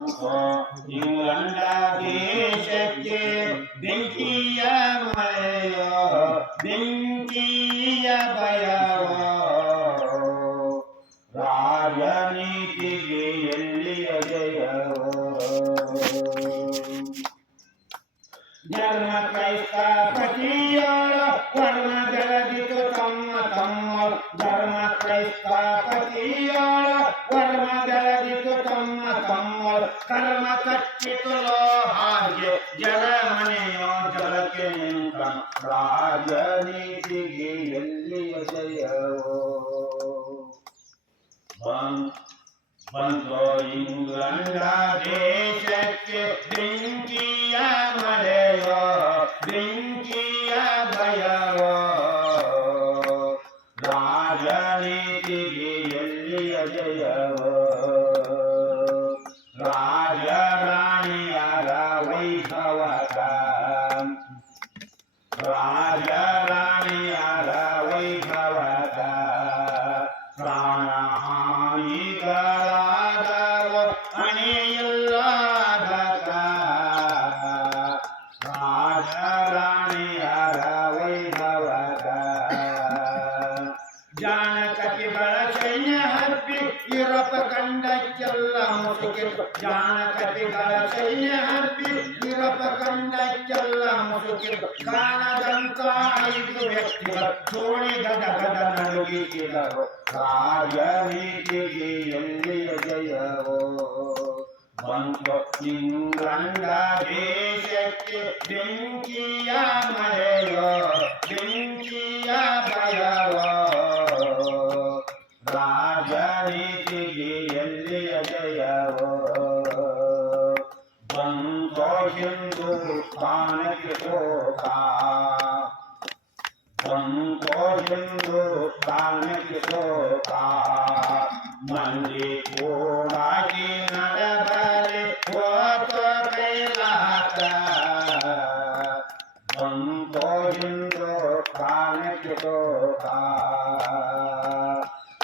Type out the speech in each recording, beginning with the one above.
England ದೇಶಕ್ಕೆ ಬೆಂಕಿಯ ಮಳೆಯೋ ಬೆಂಕಿಯ ಭಯವೋ ರಾಜನೀತಿಗೆ ಎಲ್ಲಿಯ ಜಯವೋ ಧರ್ಮ ಕ್ರೈಸ್ತ ಪತಿಯೋಳ ವರ್ಣ ಬೆಳಗಿತು ತಮ್ಮ ತಮ್ಮ ಧರ್ಮ ಕ್ರೈಸ್ತ ಪತಿಯೋಳ ವರ್ಣ ಬೆಳಗಿತು ತಮ್ಮ ತಮ್ಮ ಕರ್ಮ ಕಚ್ಚಿತು ಹಾಗೆ ಜಲಮನೆಯೋ ಜಲಕ್ಕೆ ನಿಂತ ರಾಜನೀತಿಗೆ ಎಲ್ಲಿಯ ಜಯವೋ ಬಂದೋ ಇಂಗ್ಲೆಂಡ ದೇಶಕ್ಕೆ ಬೆಂಕಿಯ ಮಳೆಯೋ ಬೆಂಕಿಯ ಭಯವೋ ರಾಜನೀತಿಗೆ ಎಲ್ಲಿಯ ಜಯವೋ ರಾಜರಾಣಿಯರ ವೈಭವಕ ರಾಜರಾಣಿಯರ ವೈಭವಕ ಪ್ರಾಣಹಾನಿಗಳಾದವ ಅಣಿಯಿಲ್ಲದಕ ರಾಜರಾಣಿಯರ ವೈಭವಕ ಜಾನಕತಿಗಳ ಸೈನ್ಯ ಹಬ್ಬಿ ಯುರೋಪ ಕಂಡಕ್ಕೆಲ್ಲ ಮುಸುಕಿತು ಜಾನಕತಿಗಳ ಸೈನ್ಯ ಹಬ್ಬಿ ಯುರೋಪ ಕಂಡಕ್ಕೆಲ್ಲ ಮುಸುಕಿತು ಕಾಣದಂತ 5 ವ್ಯಕ್ತಿಗಳು ಚೋಳಿ ಗದ ನಡುಗಿಸಿದರು ರಾಜನೀತಿಗೆ ಎಲ್ಲಿಯ ಜಯವೋ ಬಂತು ಇಂಗ್ಲೆಂಡ ದೇಶಕ್ಕೆ ಬೆಂಕಿಯ ಮಳೆಯೋ ಬೆಂಕಿಯ ಭಯವೋ ರಾಜನೀತಿಗೆ ಎಲ್ಲಿಯ ಜಯವೋ ಬಂತೋ ಹಿಂದೂಸ್ತಾನಕ್ಕೆ ಶೋಕ ಬಂತೋ ಹಿಂದೂಸ್ತಾನಕ್ಕೆ ಶೋಕ ಮಂದಿ ಕೂಡಾಗಿ ನಡೆದರೆ ಹೋತೋ ಕೈಲಾಸ ಬಂತೋ ಹಿಂದೂಸ್ತಾನಕ್ಕೆ ಶೋಕ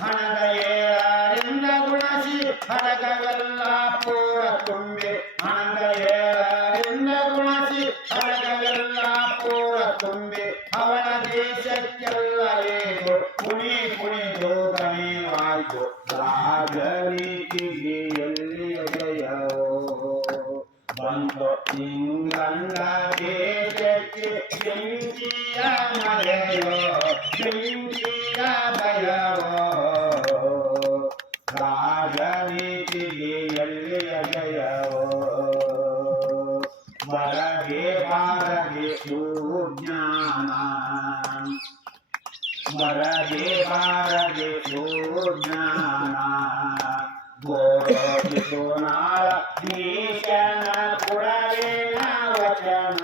ಹಣದ ಏಳರಿಂದ ಗುಣಸಿ ಹಡಗವೆಲ್ಲ ಪೂರ ತುಂಬಿ ಹಣದ ಏಳರಿಂದ ಗುಣಸಿ ಹಡಗವೆಲ್ಲ ಪೂರ ತುಂಬಿ ಅವಳ ದೇಶಕ್ಕೆಲ್ಲ ಏದು ಕುಣಿದು ದಣಿವಾಯ್ತು ರಾಜನೀತಿಗೆ ಎಲ್ಲಿಯ ಜಯವೋ ಬಂತು ಇಂಗ್ಲೆಂಡ ದೇಶಕ್ಕೆ ಬೆಂಕಿಯ ಮಳೆಯೋ ಬೆಂಕಿಯ ಭಯವೋ ರಾಜನೀತಿಗೆ ಎಲ್ಲಿಯ ಜಯವೋ ಬರಗೆ ಬಾರಗೆ ಸುಜ್ಞಾನ ಬರಗೆ ಬಾರಗೆ ಸುಜ್ಞಾನ ಗೋಧಿಸು ನಾಳ ಭೀಷಣ ಪುರವೇನ ವಚನ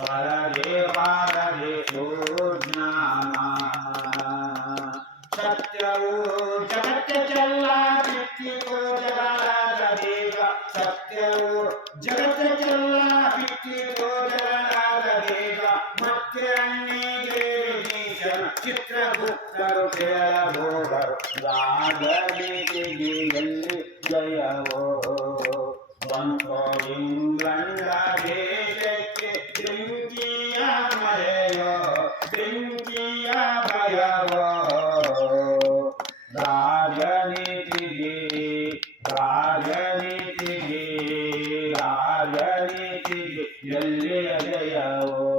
ಬರಗೆ ಬಾರಗೆ ಸುಜ್ಞಾನ ಸತ್ಯವು ಜಗತ್ತೆಲ್ಲ ಬಿತ್ತಿತು ಜಗಳದ ಬೇಗ ಸತ್ಯವು ಜಗತ್ತೆಲ್ಲ ಬಿತ್ತಿತು ಜಗಳದ ಬೇಗ ಮತ್ತೆ ಅಣ್ಣಿಗೆ ಭೀಷಣ ಚಿತ್ರಗುಪ್ತರು ಕೇಳಬಹುದರು ರಾಜನೀತಿಗೆ ಎಲ್ಲಿ ಜಯವೋ ಬಂತೋ ಇಂಗ್ಲೆಂಡ ದೇಶಕ್ಕೆ ಬೆಂಕಿಯ ಮಳೆಯೋ ಬೆಂಕಿಯ ಭಯವೋ ರಾಜನೀತಿಗೆ ರಾಜನೀತಿಗೆ ರಾಜನೀತಿಗೆ ಎಲ್ಲಿಯ ಜಯವೋ